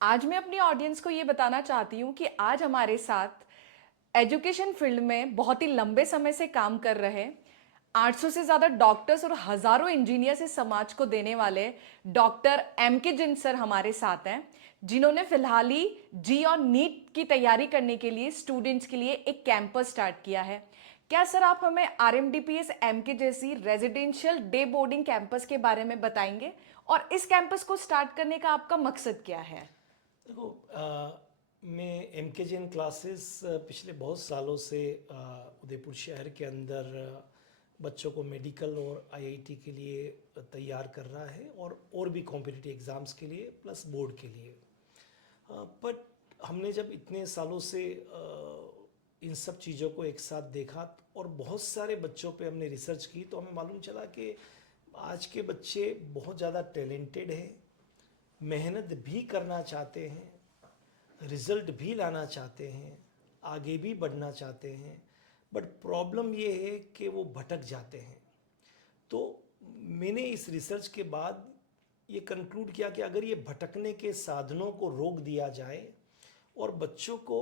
आज मैं अपनी ऑडियंस को ये बताना चाहती हूँ कि आज हमारे साथ एजुकेशन फील्ड में बहुत ही लंबे समय से काम कर रहे 800 से ज़्यादा डॉक्टर्स और हज़ारों इंजीनियर्स इस समाज को देने वाले डॉक्टर एम के जिन सर हमारे साथ हैं, जिन्होंने फिलहाल ही जी और नीट की तैयारी करने के लिए स्टूडेंट्स के लिए एक कैंपस स्टार्ट किया है। क्या सर आप हमें R M D P S M के जैसी रेजिडेंशियल डे बोर्डिंग कैंपस के बारे में बताएंगे और इस कैंपस को स्टार्ट करने का आपका मकसद क्या है? देखो, मैं एम के जी एन क्लासेस पिछले बहुत सालों से उदयपुर शहर के अंदर बच्चों को मेडिकल और आईआईटी के लिए तैयार कर रहा है और भी कॉम्पिटिटिव एग्ज़ाम्स के लिए प्लस बोर्ड के लिए। बट हमने जब इतने सालों से इन सब चीज़ों को एक साथ देखा और बहुत सारे बच्चों पे हमने रिसर्च की, तो हमें मालूम चला कि आज के बच्चे बहुत ज़्यादा टैलेंटेड हैं, मेहनत भी करना चाहते हैं, रिजल्ट भी लाना चाहते हैं, आगे भी बढ़ना चाहते हैं। बट प्रॉब्लम ये है कि वो भटक जाते हैं। तो मैंने इस रिसर्च के बाद ये कंक्लूड किया कि अगर ये भटकने के साधनों को रोक दिया जाए और बच्चों को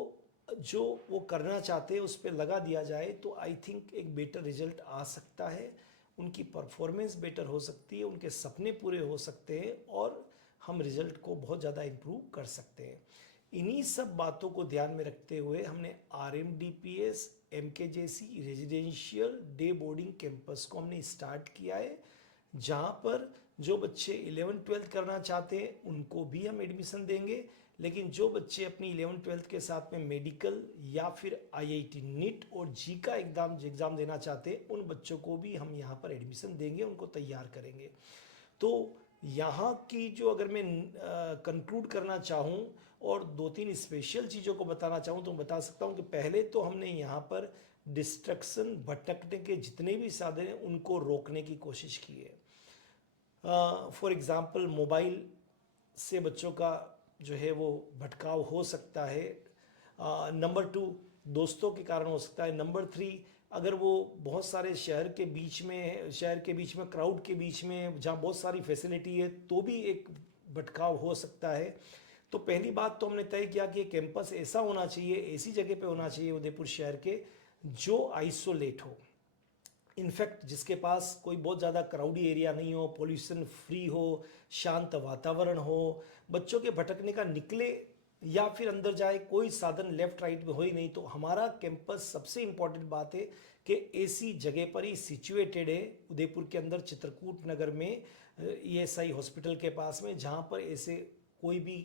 जो वो करना चाहते हैं उस पर लगा दिया जाए, तो आई थिंक एक बेटर रिजल्ट आ सकता है, उनकी परफॉर्मेंस बेटर हो सकती है, उनके सपने पूरे हो सकते हैं और हम रिजल्ट को बहुत ज़्यादा इम्प्रूव कर सकते हैं। इन्हीं सब बातों को ध्यान में रखते हुए हमने R M D P S M के जैसी रेजिडेंशियल डे बोर्डिंग कैंपस को हमने स्टार्ट किया है, जहाँ पर जो बच्चे 11वीं 12वीं करना चाहते हैं उनको भी हम एडमिशन देंगे, लेकिन जो बच्चे अपनी 11वीं 12वीं के साथ में मेडिकल या फिर आईआईटी नीट और जी का एग्ज़ाम देना चाहते हैं उन बच्चों को भी हम यहाँ पर एडमिशन देंगे, उनको तैयार करेंगे। तो यहाँ की जो अगर मैं कंक्लूड करना चाहूँ और दो तीन स्पेशल चीज़ों को बताना चाहूँ तो बता सकता हूँ कि पहले तो हमने यहाँ पर डिस्ट्रक्शन, भटकने के जितने भी साधन हैं उनको रोकने की कोशिश की है। फॉर एग्ज़ाम्पल मोबाइल से बच्चों का जो है वो भटकाव हो सकता है। नंबर टू, दोस्तों के कारण हो सकता है। नंबर थ्री, अगर वो बहुत सारे शहर के बीच में क्राउड के बीच में जहाँ बहुत सारी फैसिलिटी है तो भी एक भटकाव हो सकता है। तो पहली बात तो हमने तय किया कि कैंपस ऐसा होना चाहिए, ऐसी जगह पे होना चाहिए उदयपुर शहर के, जो आइसोलेट हो, इनफैक्ट जिसके पास कोई बहुत ज़्यादा क्राउडी एरिया नहीं हो, पोल्यूशन फ्री हो, शांत वातावरण हो, बच्चों के भटकने का निकले या फिर अंदर जाए कोई साधन लेफ्ट राइट में हो ही नहीं। तो हमारा कैंपस, सबसे इम्पॉर्टेंट बात है कि ऐसी जगह पर ही सिचुएटेड है उदयपुर के अंदर, चित्रकूट नगर में, ईएसआई हॉस्पिटल के पास में, जहाँ पर ऐसे कोई भी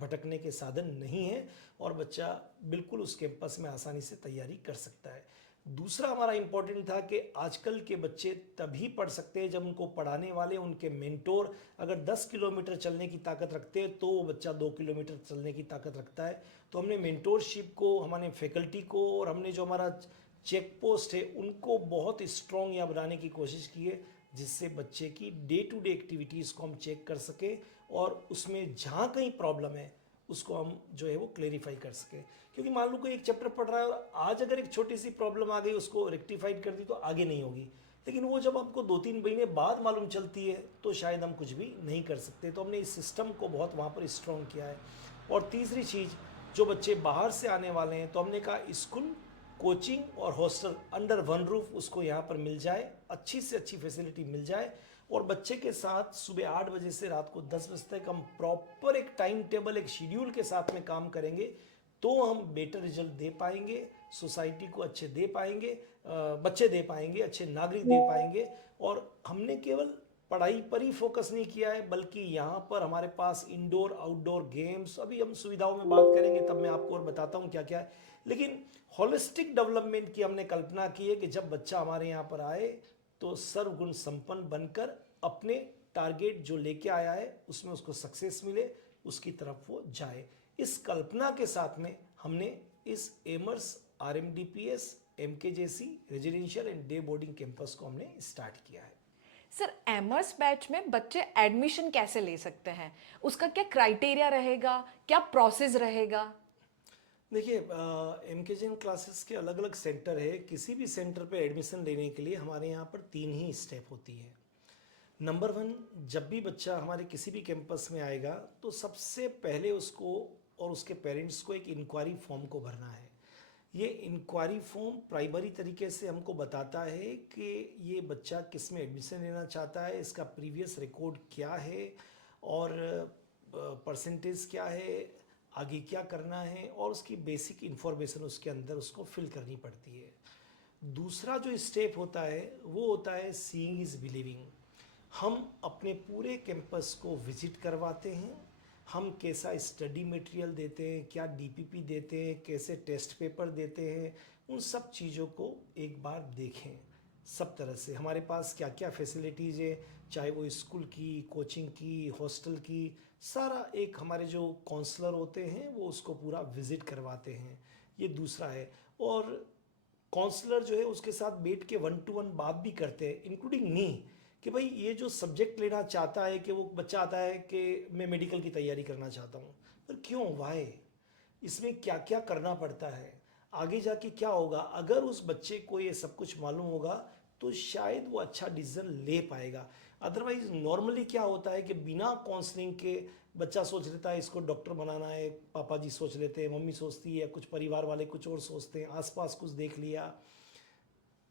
भटकने के साधन नहीं है और बच्चा बिल्कुल उस कैंपस में आसानी से तैयारी कर सकता है। दूसरा हमारा इम्पोर्टेंट था कि आजकल के बच्चे तभी पढ़ सकते हैं जब उनको पढ़ाने वाले, उनके मेंटोर अगर 10 किलोमीटर चलने की ताकत रखते हैं तो वो बच्चा 2 किलोमीटर चलने की ताकत रखता है। तो हमने मेंटोरशिप को, हमारे फैकल्टी को और हमने जो हमारा चेक पोस्ट है उनको बहुत स्ट्रॉन्ग यहाँ बनाने की कोशिश की है, जिससे बच्चे की डे टू डे एक्टिविटीज़ को हम चेक कर सकें और उसमें जहाँ कहीं प्रॉब्लम है उसको हम जो है वो क्लेरिफाई कर सकें। क्योंकि मान लो कोई एक चैप्टर पढ़ रहा है और आज अगर एक छोटी सी प्रॉब्लम आ गई, उसको रेक्टिफाइड कर दी तो आगे नहीं होगी, लेकिन वो जब आपको 2-3 महीने बाद मालूम चलती है तो शायद हम कुछ भी नहीं कर सकते। तो हमने इस सिस्टम को बहुत वहाँ पर स्ट्रॉन्ग किया है। और तीसरी चीज़, जो बच्चे बाहर से आने वाले हैं तो हमने कहा स्कूल, कोचिंग और हॉस्टल अंडर वन रूफ उसको यहाँ पर मिल जाए, अच्छी से अच्छी फैसिलिटी मिल जाए। और बच्चे के साथ सुबह 8 बजे से रात को 10 बजे तक हम प्रॉपर एक टाइम टेबल, एक शेड्यूल के साथ में काम करेंगे, तो हम बेटर रिजल्ट दे पाएंगे, सोसाइटी को अच्छे दे पाएंगे, बच्चे दे पाएंगे, अच्छे नागरिक दे पाएंगे। और हमने केवल पढ़ाई पर ही फोकस नहीं किया है, बल्कि यहाँ पर हमारे पास इंडोर आउटडोर गेम्स, अभी हम सुविधाओं में बात करेंगे तब मैं आपको और बताता हूँ क्या क्या है, लेकिन होलिस्टिक डेवलपमेंट की हमने कल्पना की है कि जब बच्चा हमारे यहाँ पर आए तो सर्वगुण संपन्न बनकर अपने टारगेट जो लेके आया है उसमें उसको सक्सेस मिले, उसकी तरफ वो जाए। इस कल्पना के साथ में हमने इस एमर्स R M D P S M के जैसी residential and day boarding campus को हमने स्टार्ट किया है। सर एमर्स बैच में बच्चे एडमिशन कैसे ले सकते हैं? उसका क्या क्राइटेरिया रहेगा, क्या प्रोसेस रहेगा? देखिए, एम के जी एन क्लासेस के अलग अलग सेंटर है। किसी भी सेंटर पे एडमिशन लेने के लिए हमारे यहाँ पर 3 ही स्टेप होती है। नंबर वन, जब भी बच्चा हमारे किसी भी कैंपस में आएगा तो सबसे पहले उसको और उसके पेरेंट्स को एक इंक्वायरी फॉर्म को भरना है। ये इंक्वायरी फॉर्म प्राइमरी तरीके से हमको बताता है कि ये बच्चा किस में एडमिशन लेना चाहता है, इसका प्रीवियस रिकॉर्ड क्या है और परसेंटेज क्या है, आगे क्या करना है, और उसकी बेसिक इन्फॉर्मेशन उसके अंदर उसको फिल करनी पड़ती है। दूसरा जो स्टेप होता है वो होता है सीइंग इज़ बिलीविंग। हम अपने पूरे कैंपस को विजिट करवाते हैं, हम कैसा स्टडी मटेरियल देते हैं, क्या डीपीपी देते हैं, कैसे टेस्ट पेपर देते हैं, उन सब चीज़ों को एक बार देखें। सब तरह से हमारे पास क्या क्या फैसिलिटीज़ है, चाहे वो स्कूल की, कोचिंग की, हॉस्टल की, सारा एक हमारे जो काउंसलर होते हैं वो उसको पूरा विज़िट करवाते हैं। ये दूसरा है। और काउंसलर जो है उसके साथ बैठ के 1-to-1 बात भी करते हैं, इंक्लूडिंग मी, कि भाई ये जो सब्जेक्ट लेना चाहता है, कि वो बच्चा आता है कि मैं मेडिकल की तैयारी करना चाहता हूँ, पर क्यों, वाई, इसमें क्या क्या करना पड़ता है, आगे जाके क्या होगा। अगर उस बच्चे को ये सब कुछ मालूम होगा तो शायद वो अच्छा डिसीजन ले पाएगा। अदरवाइज नॉर्मली क्या होता है कि बिना काउंसलिंग के बच्चा सोच लेता है इसको डॉक्टर बनाना है, पापा जी सोच लेते हैं, मम्मी सोचती है, कुछ परिवार वाले कुछ और सोचते हैं, आसपास कुछ देख लिया,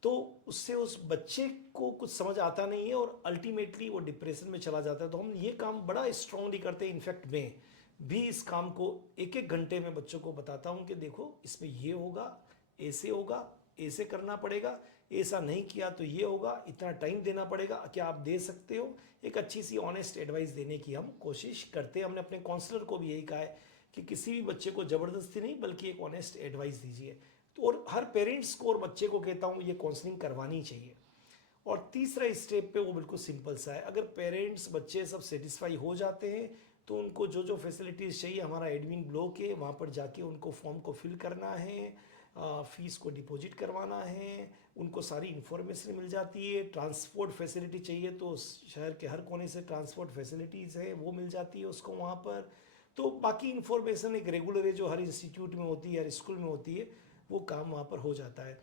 तो उससे उस बच्चे को कुछ समझ आता नहीं है और अल्टीमेटली वो डिप्रेशन में चला जाता है। तो हम ये काम बड़ा स्ट्रांगली करते हैं। इनफैक्ट मैं भी इस काम को एक एक घंटे में बच्चों को बताता हूँ कि देखो इसमें ये होगा, ऐसे करना पड़ेगा, ऐसा नहीं किया तो ये होगा, इतना टाइम देना पड़ेगा, क्या आप दे सकते हो। एक अच्छी सी ऑनेस्ट एडवाइस देने की हम कोशिश करते हैं। हमने अपने काउंसलर को भी यही कहा है कि किसी भी बच्चे को ज़बरदस्ती नहीं बल्कि एक ऑनेस्ट एडवाइस दीजिए। तो और हर पेरेंट्स को और बच्चे को कहता हूँ ये काउंसलिंग करवानी चाहिए। और तीसरा स्टेप पे वो बिल्कुल सिंपल सा है, अगर पेरेंट्स बच्चे सब सेटिस्फाई हो जाते हैं तो उनको जो जो फैसिलिटीज़ चाहिए, हमारा एडमिन ब्लॉक है, वहाँ पर जाके उनको फॉर्म को फिल करना है, फीस को डिपॉजिट करवाना है, उनको सारी इन्फॉर्मेशन मिल जाती है। ट्रांसपोर्ट फैसिलिटी चाहिए तो शहर के हर कोने से ट्रांसपोर्ट फैसिलिटीज़ है वो मिल जाती है उसको वहाँ पर। तो बाकी इन्फॉर्मेशन एक रेगुलर है जो हर इंस्टीट्यूट में होती है, हर स्कूल में होती है, वो काम वहाँ पर हो जाता है।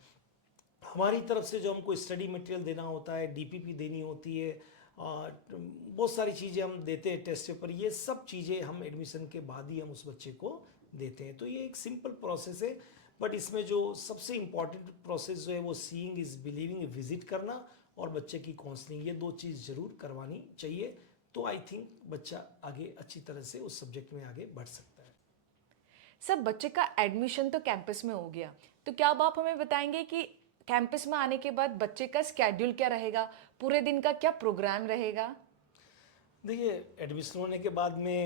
हमारी तरफ से जो हमको स्टडी मटेरियल देना होता है, डीपीपी देनी होती है, बहुत सारी चीज़ें हम देते हैं, टेस्ट पेपर, ये सब चीज़ें हम एडमिशन के बाद ही हम उस बच्चे को देते हैं। तो ये एक सिंपल प्रोसेस है, बट इसमें जो सबसे इम्पॉर्टेंट प्रोसेस जो है वो सीइंग इज़ बिलीविंग, विजिट करना और बच्चे की काउंसलिंग, ये दो चीज़ ज़रूर करवानी चाहिए। तो आई थिंक बच्चा आगे अच्छी तरह से उस सब्जेक्ट में आगे बढ़ सकता है। सब बच्चे का एडमिशन तो कैंपस में हो गया, तो क्या अब आप हमें बताएंगे कि कैंपस में आने के बाद बच्चे का स्केड्यूल क्या रहेगा, पूरे दिन का क्या प्रोग्राम रहेगा? देखिए, एडमिशन होने के बाद में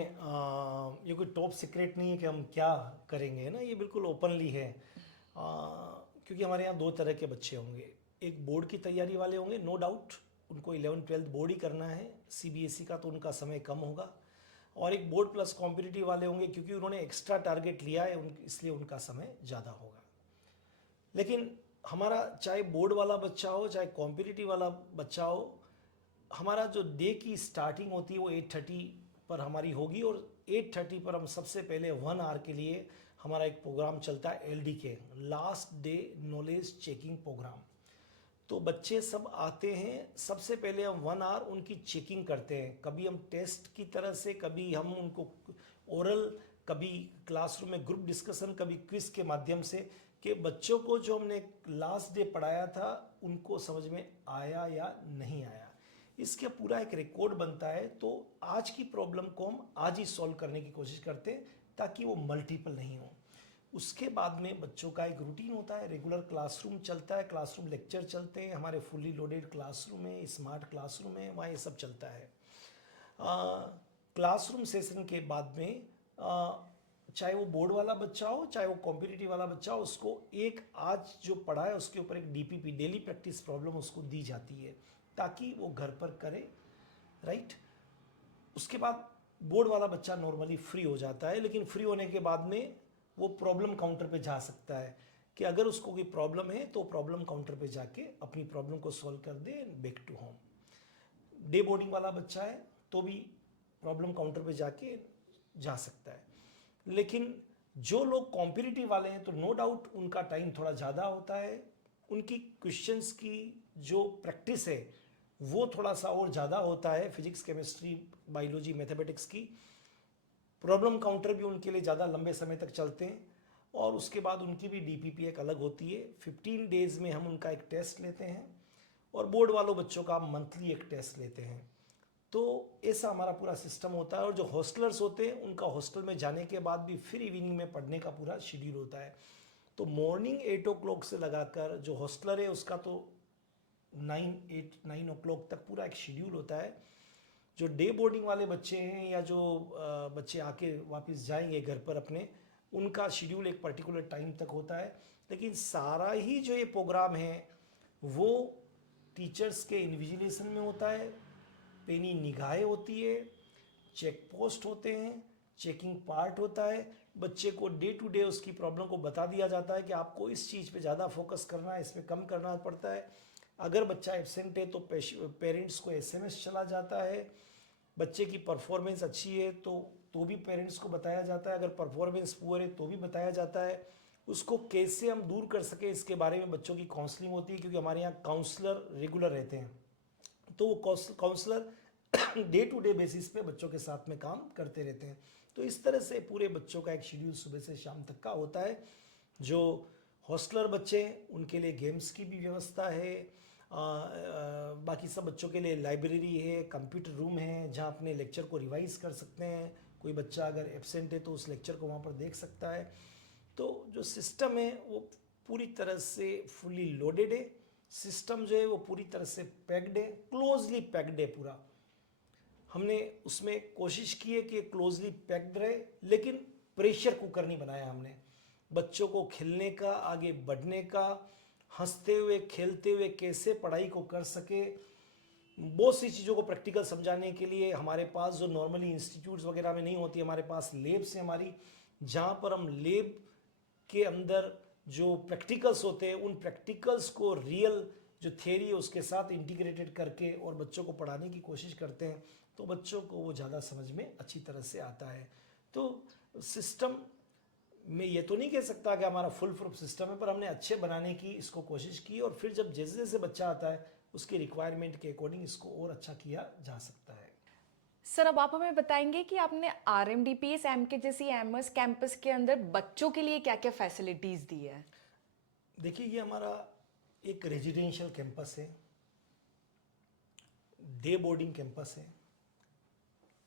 ये कोई टॉप सीक्रेट नहीं है कि हम क्या करेंगे, है ना, ये बिल्कुल ओपनली है। क्योंकि हमारे यहाँ दो तरह के बच्चे होंगे। एक बोर्ड की तैयारी वाले होंगे, नो डाउट, उनको 11th-12th बोर्ड ही करना है, सीबीएसई का, तो उनका समय कम होगा। और एक बोर्ड प्लस कॉम्पिटिटिव वाले होंगे, क्योंकि उन्होंने एक्स्ट्रा टारगेट लिया है इसलिए उनका समय ज़्यादा होगा। लेकिन हमारा चाहे बोर्ड वाला बच्चा हो चाहे कॉम्पिटिटिव वाला बच्चा हो, हमारा जो डे की स्टार्टिंग होती है वो 8:30 पर हमारी होगी। और 8:30 पर हम सबसे पहले 1 आवर के लिए हमारा एक प्रोग्राम चलता है, एलडी के, last day knowledge checking programme. तो बच्चे सब आते हैं, सबसे पहले हम 1 आवर उनकी चेकिंग करते हैं। कभी हम टेस्ट की तरह से, कभी हम उनको ओरल, कभी क्लासरूम में ग्रुप डिस्कशन, कभी क्विज के माध्यम से, कि बच्चों को जो हमने लास्ट डे पढ़ाया था उनको समझ में आया या नहीं आया। इसका पूरा एक रिकॉर्ड बनता है। तो आज की प्रॉब्लम को हम आज ही सॉल्व करने की कोशिश करते हैं ताकि वो मल्टीपल नहीं हो। उसके बाद में बच्चों का एक रूटीन होता है, रेगुलर क्लासरूम चलता है, क्लासरूम लेक्चर चलते हैं, हमारे फुल्ली लोडेड क्लासरूम है, स्मार्ट क्लासरूम है, वहाँ ये सब चलता है। क्लासरूम सेशन के बाद में चाहे वो बोर्ड वाला बच्चा हो चाहे वो कॉम्पिटिटिव वाला बच्चा हो, उसको एक आज जो पढ़ा है उसके ऊपर एक डीपीपी, डेली प्रैक्टिस प्रॉब्लम, उसको दी जाती है ताकि वो घर पर करे, राइट। उसके बाद बोर्ड वाला बच्चा नॉर्मली फ्री हो जाता है, लेकिन फ्री होने के बाद में वो प्रॉब्लम काउंटर पे जा सकता है कि अगर उसको कोई प्रॉब्लम है तो प्रॉब्लम काउंटर पे जाके अपनी प्रॉब्लम को सॉल्व कर दे, back to home. Day boarding वाला बच्चा है तो भी प्रॉब्लम काउंटर पे जाके जा सकता है। लेकिन जो लोग कॉम्पिटिटिव वाले हैं तो नो डाउट उनका टाइम थोड़ा ज़्यादा होता है, उनकी क्वेश्चंस की जो प्रैक्टिस है वो थोड़ा सा और ज़्यादा होता है। फिजिक्स, केमिस्ट्री, बायोलॉजी, मैथमेटिक्स की प्रॉब्लम काउंटर भी उनके लिए ज़्यादा लंबे समय तक चलते हैं। और उसके बाद उनकी भी डीपीपी एक अलग होती है। 15 डेज़ में हम उनका एक टेस्ट लेते हैं और बोर्ड वालों बच्चों का मंथली एक टेस्ट लेते हैं। तो ऐसा हमारा पूरा सिस्टम होता है। और जो हॉस्टलर्स होते हैं उनका हॉस्टल में जाने के बाद भी फिर इवनिंग में पढ़ने का पूरा शेड्यूल होता है। तो मॉर्निंग 8 o'clock से लगाकर जो हॉस्टलर है उसका तो 9 तक पूरा एक शेड्यूल होता है। जो डे बोर्डिंग वाले बच्चे हैं या जो बच्चे आके वापस जाएंगे घर पर अपने, उनका शेड्यूल एक पर्टिकुलर टाइम तक होता है। लेकिन सारा ही जो ये प्रोग्राम है वो टीचर्स के इन्विजिलेशन में होता है। पेनी निगाहें होती है, चेक पोस्ट होते हैं, चेकिंग पार्ट होता है। बच्चे को डे टू डे उसकी प्रॉब्लम को बता दिया जाता है कि आपको इस चीज़ पे ज़्यादा फोकस करना है, इसमें कम करना पड़ता है। अगर बच्चा एब्सेंट है तो पेरेंट्स को एसएमएस चला जाता है। बच्चे की परफॉर्मेंस अच्छी है तो भी पेरेंट्स को बताया जाता है। अगर परफॉर्मेंस पुअर है तो भी बताया जाता है। उसको कैसे हम दूर कर सके इसके बारे में बच्चों की काउंसलिंग होती है, क्योंकि हमारे यहाँ काउंसलर रेगुलर रहते हैं। तो वो counsellor day to day basis पे बच्चों के साथ में काम करते रहते हैं। तो इस तरह से पूरे बच्चों का एक शेड्यूल सुबह से शाम तक का होता है। जो हॉस्टलर बच्चे हैं उनके लिए गेम्स की भी व्यवस्था है। बाकी सब बच्चों के लिए लाइब्रेरी है, कंप्यूटर रूम है जहाँ अपने लेक्चर को रिवाइज कर सकते हैं। कोई बच्चा अगर एब्सेंट है तो उस लेक्चर को वहाँ पर देख सकता है। तो जो सिस्टम है वो पूरी तरह से फुली लोडेड है। सिस्टम जो है वो पूरी तरह से पैक्ड है, क्लोजली पैक्ड है पूरा। हमने उसमें कोशिश की है कि क्लोजली पैक्ड रहे, लेकिन प्रेशर कुकर नहीं बनाया हमने। बच्चों को खेलने का, आगे बढ़ने का, हंसते हुए खेलते हुए कैसे पढ़ाई को कर सके, बहुत सी चीज़ों को प्रैक्टिकल समझाने के लिए हमारे पास जो नॉर्मली इंस्टीट्यूट्स वगैरह में नहीं होती, हमारे पास लेब्स हैं हमारी, जहाँ पर हम लेब के अंदर जो प्रैक्टिकल्स होते हैं उन प्रैक्टिकल्स को रियल जो थियरी है उसके साथ इंटीग्रेटेड करके और बच्चों को पढ़ाने की कोशिश करते हैं। तो बच्चों को वो ज़्यादा समझ में अच्छी तरह से आता है। तो सिस्टम मैं ये तो नहीं कह सकता कि हमारा फुल प्रूफ सिस्टम है, पर हमने अच्छे बनाने की इसको कोशिश की। और फिर जब जैसे जैसे बच्चा आता है उसके रिक्वायरमेंट के अकॉर्डिंग इसको और अच्छा किया जा सकता है। सर, अब आप हमें बताएंगे कि आपने RMDPS एमके जैसी एमएस कैंपस के अंदर बच्चों के लिए क्या क्या फैसिलिटीज दी है। देखिए, ये हमारा एक रेजिडेंशियल कैंपस है, डे बोर्डिंग कैंपस है।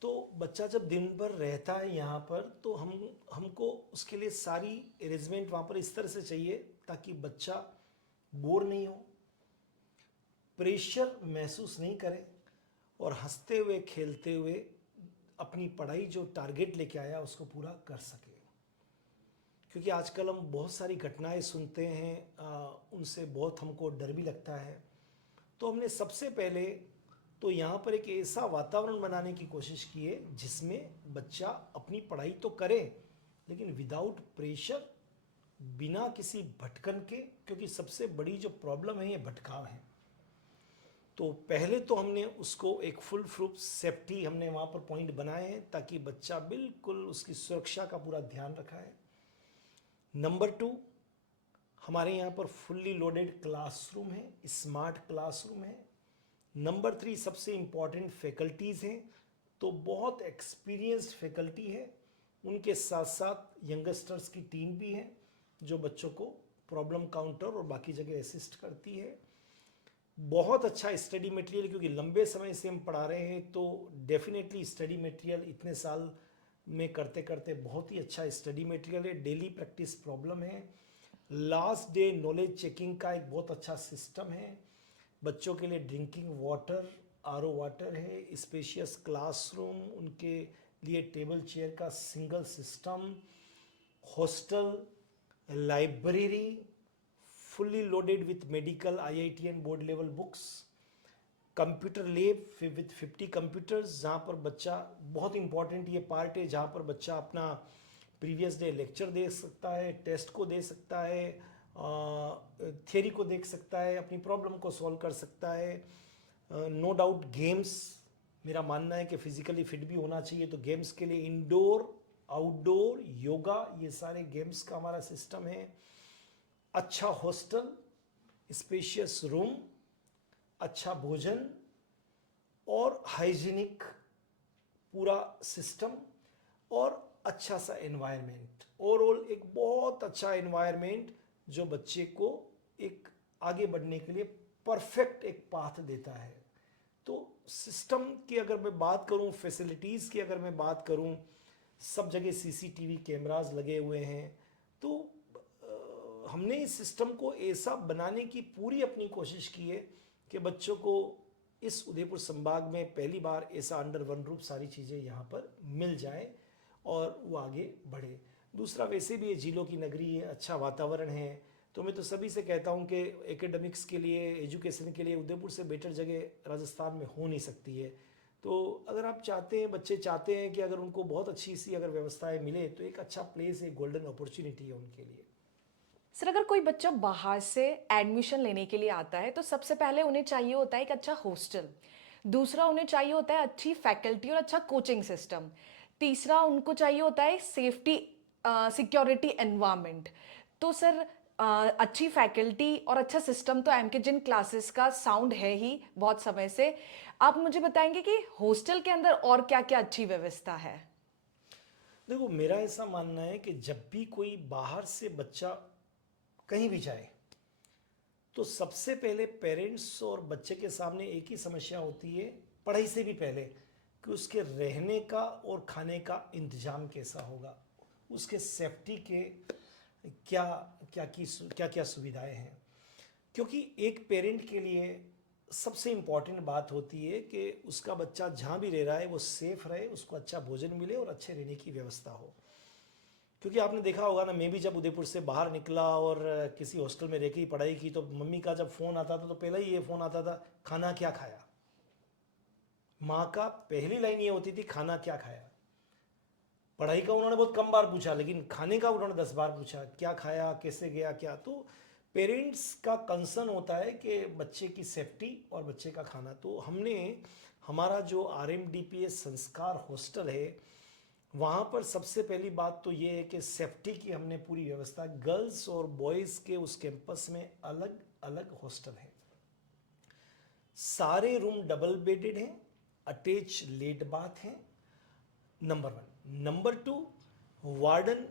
तो बच्चा जब दिन भर रहता है यहाँ पर तो हमको उसके लिए सारी अरेंजमेंट वहाँ पर इस तरह से चाहिए ताकि बच्चा बोर नहीं हो, प्रेशर महसूस नहीं करे और हंसते हुए खेलते हुए अपनी पढ़ाई जो टारगेट लेके आया उसको पूरा कर सके। क्योंकि आजकल हम बहुत सारी घटनाएं सुनते हैं, उनसे बहुत हमको डर भी लगता है। तो हमने सबसे पहले तो यहाँ पर एक ऐसा वातावरण बनाने की कोशिश की है जिसमें बच्चा अपनी पढ़ाई तो करे लेकिन विदाउट प्रेशर, बिना किसी भटकन के, क्योंकि सबसे बड़ी जो प्रॉब्लम है ये भटकाव है। तो पहले तो हमने उसको एक फुल प्रूफ सेफ्टी हमने वहाँ पर पॉइंट बनाए हैं ताकि बच्चा बिल्कुल उसकी सुरक्षा का पूरा ध्यान रखा है। नंबर 2, हमारे यहाँ पर फुल्ली लोडेड क्लासरूम है, स्मार्ट क्लासरूम है। नंबर 3, सबसे इम्पॉर्टेंट फैकल्टीज़ हैं। तो बहुत एक्सपीरियंस्ड फैकल्टी है, उनके साथ साथ यंगस्टर्स की टीम भी है जो बच्चों को प्रॉब्लम काउंटर और बाकी जगह असिस्ट करती है। बहुत अच्छा स्टडी मटेरियल, क्योंकि लंबे समय से हम पढ़ा रहे हैं तो डेफिनेटली स्टडी मटेरियल इतने साल में करते करते बहुत ही अच्छा स्टडी मटेरियल है। डेली प्रैक्टिस प्रॉब्लम है, लास्ट डे नॉलेज चेकिंग का एक बहुत अच्छा सिस्टम है। बच्चों के लिए ड्रिंकिंग वाटर, RO वाटर है, स्पेशियस क्लासरूम, उनके लिए टेबल चेयर का single system, hostel, library fully loaded with medical IIT and board level books, computer lab with 50 computers, जहाँ पर बच्चा, बहुत इंपॉर्टेंट ये पार्ट है, जहाँ पर बच्चा अपना प्रीवियस डे लेक्चर दे सकता है, टेस्ट को दे सकता है, थियरी को देख सकता है, अपनी प्रॉब्लम को सॉल्व कर सकता है। नो डाउट गेम्स, मेरा मानना है कि फिजिकली फिट भी होना चाहिए, तो गेम्स के लिए इंडोर, आउटडोर, योगा, ये सारे गेम्स का हमारा सिस्टम है। अच्छा हॉस्टल, स्पेशियस रूम, अच्छा भोजन, और हाइजीनिक पूरा सिस्टम और अच्छा सा एनवायरनमेंट, ओवरऑल एक बहुत अच्छा एनवायरनमेंट जो बच्चे को एक आगे बढ़ने के लिए परफेक्ट एक पाथ देता है। तो सिस्टम की अगर मैं बात करूं, फैसिलिटीज़ की अगर मैं बात करूं, सब जगह सीसीटीवी कैमरास लगे हुए हैं। तो हमने इस सिस्टम को ऐसा बनाने की पूरी अपनी कोशिश की है कि बच्चों को इस उदयपुर संभाग में पहली बार ऐसा अंडर वन रूफ सारी चीज़ें यहाँ पर मिल जाएं और वो आगे बढ़े। दूसरा, वैसे भी ये झीलों की नगरी है, अच्छा वातावरण है, तो मैं तो सभी से कहता हूँ कि एकेडमिक्स के लिए, एजुकेशन के लिए उदयपुर से बेटर जगह राजस्थान में हो नहीं सकती है। तो अगर आप चाहते हैं, बच्चे चाहते हैं कि अगर उनको बहुत अच्छी सी अगर व्यवस्थाएं मिले तो एक अच्छा प्लेस है, गोल्डन अपॉर्चुनिटी है उनके लिए। सर, अगर कोई बच्चा बाहर से एडमिशन लेने के लिए आता है तो सबसे पहले उन्हें चाहिए होता है एक अच्छा हॉस्टल, दूसरा उन्हें चाहिए होता है अच्छी फैकल्टी और अच्छा कोचिंग सिस्टम, तीसरा उनको चाहिए होता है सेफ्टी सिक्योरिटी एनवायरनमेंट। तो सर, अच्छी फैकल्टी और अच्छा सिस्टम तो एमके जिन क्लासेस का साउंड है ही बहुत समय से। आप मुझे बताएंगे कि हॉस्टल के अंदर और क्या क्या अच्छी व्यवस्था है? देखो, मेरा ऐसा मानना है कि जब भी कोई बाहर से बच्चा कहीं भी जाए तो सबसे पहले पेरेंट्स और बच्चे के सामने एक ही समस्या होती है, पढ़ाई से भी पहले, कि उसके रहने का और खाने का इंतजाम कैसा होगा, उसके सेफ्टी के क्या क्या क्या सुविधाएं हैं। क्योंकि एक पेरेंट के लिए सबसे इम्पॉर्टेंट बात होती है कि उसका बच्चा जहाँ भी रह रहा है वो सेफ रहे, उसको अच्छा भोजन मिले और अच्छे रहने की व्यवस्था हो। क्योंकि आपने देखा होगा ना, मैं भी जब उदयपुर से बाहर निकला और किसी हॉस्टल में रह के ही पढ़ाई की तो मम्मी का जब फ़ोन आता था तो पहले ही ये फ़ोन आता था, खाना क्या खाया। माँ का पहली लाइन ये होती थी, खाना क्या खाया। पढ़ाई का उन्होंने बहुत कम बार पूछा, लेकिन खाने का उन्होंने 10 बार पूछा, क्या खाया, कैसे गया, क्या। तो पेरेंट्स का कंसर्न होता है कि बच्चे की सेफ्टी और बच्चे का खाना। तो हमने हमारा जो RMDPS संस्कार हॉस्टल है, वहाँ पर सबसे पहली बात तो ये है कि सेफ्टी की हमने पूरी व्यवस्था, गर्ल्स और बॉयज़ के उस कैंपस में अलग अलग हॉस्टल हैं। सारे रूम डबल बेडेड हैं, अटैच लेट बाथ हैं, नंबर 1। नंबर 2, वार्डन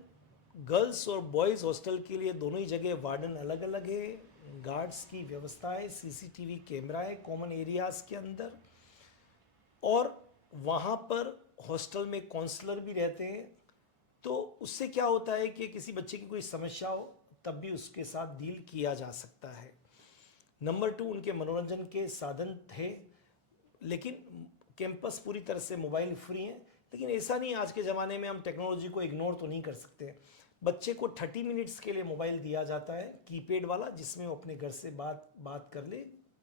गर्ल्स और बॉयज़ हॉस्टल के लिए दोनों ही जगह वार्डन अलग अलग है, गार्ड्स की व्यवस्था है, सीसीटीवी कैमरा है कॉमन एरियाज़ के अंदर, और वहाँ पर हॉस्टल में काउंसलर भी रहते हैं। तो उससे क्या होता है कि किसी बच्चे की कोई समस्या हो तब भी उसके साथ डील किया जा सकता है। नंबर 2, उनके मनोरंजन के साधन थे, लेकिन कैंपस पूरी तरह से मोबाइल फ्री है। लेकिन ऐसा नहीं, आज के ज़माने में हम टेक्नोलॉजी को इग्नोर तो नहीं कर सकते। बच्चे को 30 मिनट्स के लिए मोबाइल दिया जाता है, कीपैड वाला, जिसमें वो अपने घर से बात कर ले,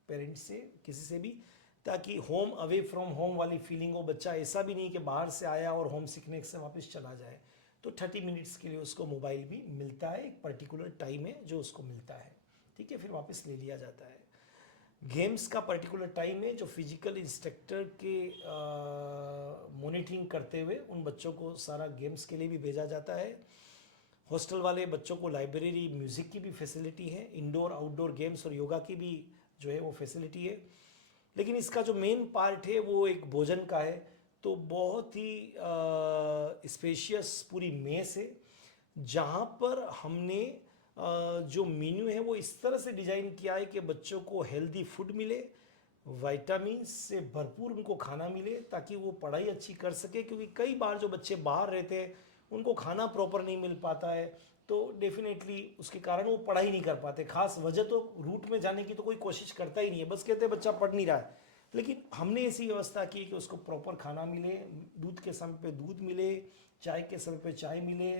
पेरेंट्स से, किसी से भी, ताकि होम अवे फ्रॉम होम वाली फीलिंग हो। बच्चा ऐसा भी नहीं कि बाहर से आया और होम सिकनेस से वापस चला जाए। तो 30 मिनट्स के लिए उसको मोबाइल भी मिलता है, एक पर्टिकुलर टाइम है जो उसको मिलता है, ठीक है, फिर वापस ले लिया जाता है। गेम्स का पर्टिकुलर टाइम है जो फिजिकल इंस्ट्रक्टर के मॉनिटरिंग करते हुए उन बच्चों को सारा गेम्स के लिए भी भेजा जाता है। हॉस्टल वाले बच्चों को लाइब्रेरी, म्यूज़िक की भी फैसिलिटी है, इंडोर आउटडोर गेम्स और योगा की भी जो है वो फैसिलिटी है। लेकिन इसका जो मेन पार्ट है वो एक भोजन का है। तो बहुत ही स्पेशियस पूरी मेस है, जहाँ पर हमने जो मेन्यू है वो इस तरह से डिज़ाइन किया है कि बच्चों को हेल्दी फूड मिले, विटामिन से भरपूर उनको खाना मिले, ताकि वो पढ़ाई अच्छी कर सके। क्योंकि कई बार जो बच्चे बाहर रहते हैं उनको खाना प्रॉपर नहीं मिल पाता है, तो डेफिनेटली उसके कारण वो पढ़ाई नहीं कर पाते। खास वजह तो रूट में जाने की तो कोई कोशिश करता ही नहीं है, बस कहते हैं बच्चा पढ़ नहीं रहा है। लेकिन हमने ऐसी व्यवस्था की कि उसको प्रॉपर खाना मिले, दूध के समय पे दूध मिले, चाय के समय पे चाय मिले,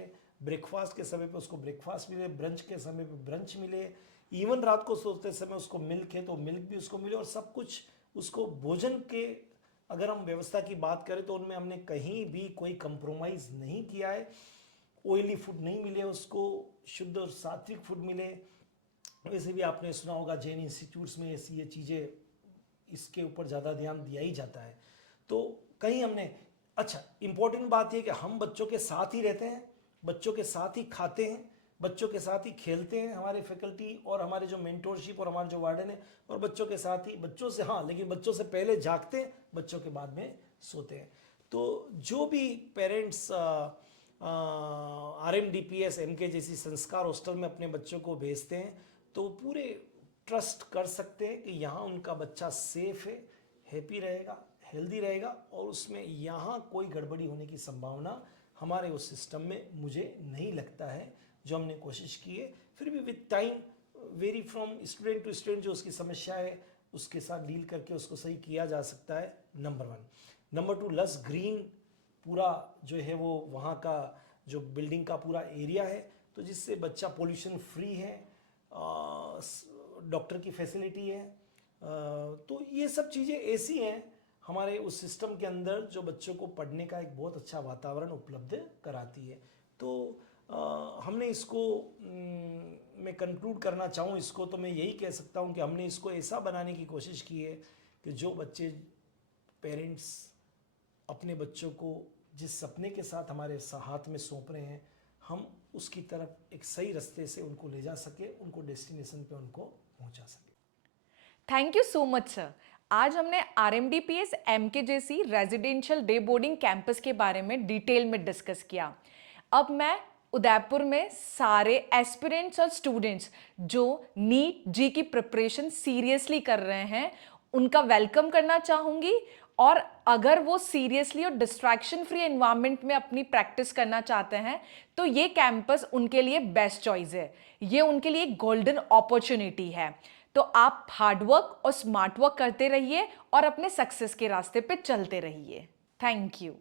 ब्रेकफास्ट के समय पे उसको ब्रेकफास्ट मिले, ब्रंच के समय पे ब्रंच मिले, इवन रात को सोते समय उसको मिल्क है तो मिल्क भी उसको मिले, और सब कुछ उसको भोजन के अगर हम व्यवस्था की बात करें तो उनमें हमने कहीं भी कोई कंप्रोमाइज़ नहीं किया है। ऑयली फूड नहीं मिले उसको, शुद्ध और सात्विक फूड मिले। वैसे भी आपने सुना होगा जैन इंस्टीट्यूट्स में ऐसी ये चीज़ें, इसके ऊपर ज़्यादा ध्यान दिया ही जाता है। तो कहीं हमने, अच्छा, इम्पोर्टेंट बात यह कि हम बच्चों के साथ ही रहते हैं, बच्चों के साथ ही खाते हैं, बच्चों के साथ ही खेलते हैं हमारे फैकल्टी और हमारे जो मेंटोरशिप और हमारे जो वार्डन है, और बच्चों के साथ ही बच्चों से, हाँ लेकिन बच्चों से पहले जागते हैं, बच्चों के बाद में सोते हैं। तो जो भी पेरेंट्स RMDPS MK जैसी संस्कार हॉस्टल में अपने बच्चों को भेजते हैं, तो पूरे ट्रस्ट कर सकते हैं कि यहाँ उनका बच्चा सेफ है, हैप्पी रहेगा, हेल्दी रहेगा, और उसमें यहाँ कोई गड़बड़ी होने की संभावना हमारे उस सिस्टम में मुझे नहीं लगता है। जो हमने कोशिश की है, फिर भी with time vary from student to student जो उसकी समस्या है उसके साथ डील करके उसको सही किया जा सकता है, नंबर 1। नंबर 2, लस ग्रीन पूरा जो है वो वहाँ का जो बिल्डिंग का पूरा एरिया है, तो जिससे बच्चा पोल्यूशन फ्री है, डॉक्टर की फैसिलिटी है, तो ये सब चीज़ें ऐसी हैं हमारे उस सिस्टम के अंदर जो बच्चों को पढ़ने का एक बहुत अच्छा वातावरण उपलब्ध कराती है। तो हमने इसको मैं कंक्लूड करना चाहूँ इसको, तो मैं यही कह सकता हूँ कि हमने इसको ऐसा बनाने की कोशिश की है कि जो बच्चे पेरेंट्स अपने बच्चों को जिस सपने के साथ हमारे हाथ में सौंप रहे हैं, हम उसकी तरफ एक सही रास्ते से उनको ले जा सके, उनको डेस्टिनेशन पे उनको पहुंचा सके। Thank you so much sir. आज हमने RMDPS MK जैसी रेजिडेंशियल डे बोर्डिंग कैंपस के बारे में डिटेल में डिस्कस किया। अब मैं उदयपुर में सारे एस्पिरेंट्स और स्टूडेंट्स जो नीट जी की प्रिपरेशन सीरियसली कर रहे हैं उनका वेलकम करना चाहूँगी, और अगर वो सीरियसली और डिस्ट्रैक्शन फ्री एनवायरनमेंट में अपनी प्रैक्टिस करना चाहते हैं तो ये कैंपस उनके लिए बेस्ट चॉइस है। ये उनके लिए गोल्डन अपॉर्चुनिटी है। तो आप हार्डवर्क और स्मार्ट वर्क करते रहिए और अपने सक्सेस के रास्ते पे चलते रहिए। Thank you.